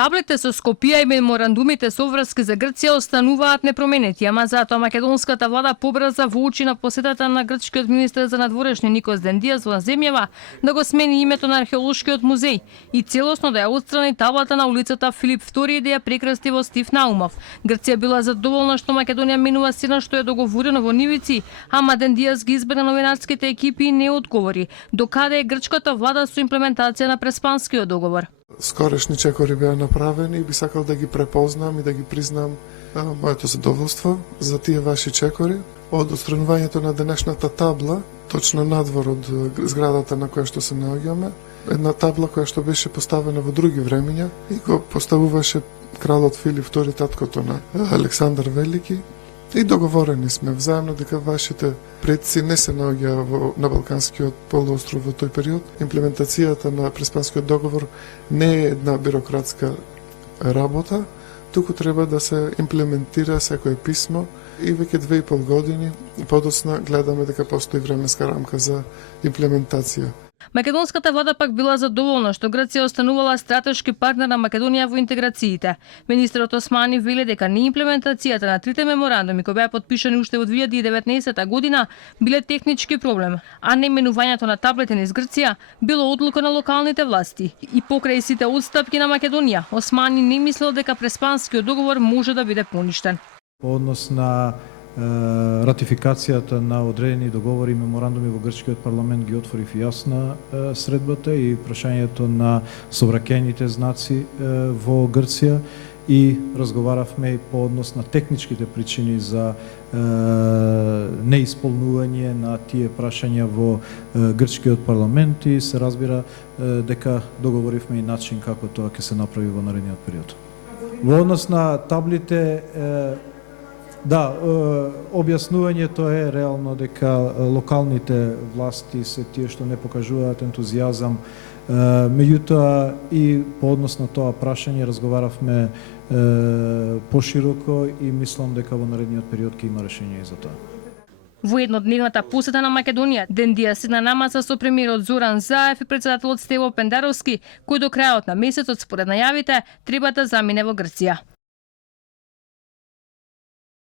Таблите со Скопје и меморандумите со врски за Грција остануваат непроменети, ама затоа македонската влада побрза во очи на посетата на грчкиот министер за надворешни Никос Дендијас во земјава да го смени името на археолошкиот музеј и целосно да ја отстрани таблата на улицата Филип II и да ја прекрасти во Стив Наумов. Грција била задоволна што Македонија минува сина што е договорено во нивици, ама Дендијас ги избега новинарските екипи и не одговори докаде е грчката влада со имплементација на Преспанскиот договор. Скорешни чекори беа направени и би сакал да ги препознам и да ги признам моето задоволство за тие ваши чекори. Од отстранувањето на денешната табла, точно надвор од зградата на која што се наоѓаме, една табла која што беше поставена во други времења и го поставуваше кралот Филип II, таткото на Александар Велики. И договорени сме взаемно дека вашите предци не се наоѓаа на Балканскиот полуостров во тој период. Имплементацијата на Преспанскиот договор не е една бирократска работа, туку треба да се имплементира секое писмо и веќе 2,5 години подоцна гледаме дека постои временска рамка за имплементација. Македонската влада пак била задоволна што Грција останувала стратешки партнер на Македонија во интеграциите. Министерот Османи вели дека неимплементацијата на трите меморандуми кои беа потпишани уште во 2019 година биле технички проблем, а неименувањето на таблите низ Грција било одлука на локалните власти. И покрај сите отстапки на Македонија, Османи не мислел дека Преспанскиот договор може да биде поништен. По однос на ратификацијата на одредени договори и меморандуми во грчкиот парламент ги отворив јасна средбата и прашањето на совраќајните знаци во Грција и разговаравме и по однос на техничките причини за неисполнување на тие прашања во грчкиот парламент и се разбира дека договоривме и начин како тоа ќе се направи во наредниот период. Во однос на таблите да, објаснувањето е реално дека локалните власти се тие што не покажуваат ентузијазам. Меѓутоа и по однос на тоа прашање разговаравме пошироко и мислам дека во наредниот период ќе има решение и за тоа. Во еднодневната посета на Македонија, Дендијас седна на маса со премиерот Зоран Заев и председателот Стево Пендаровски, кој до крајот на месецот според најавите треба да замине во Грција.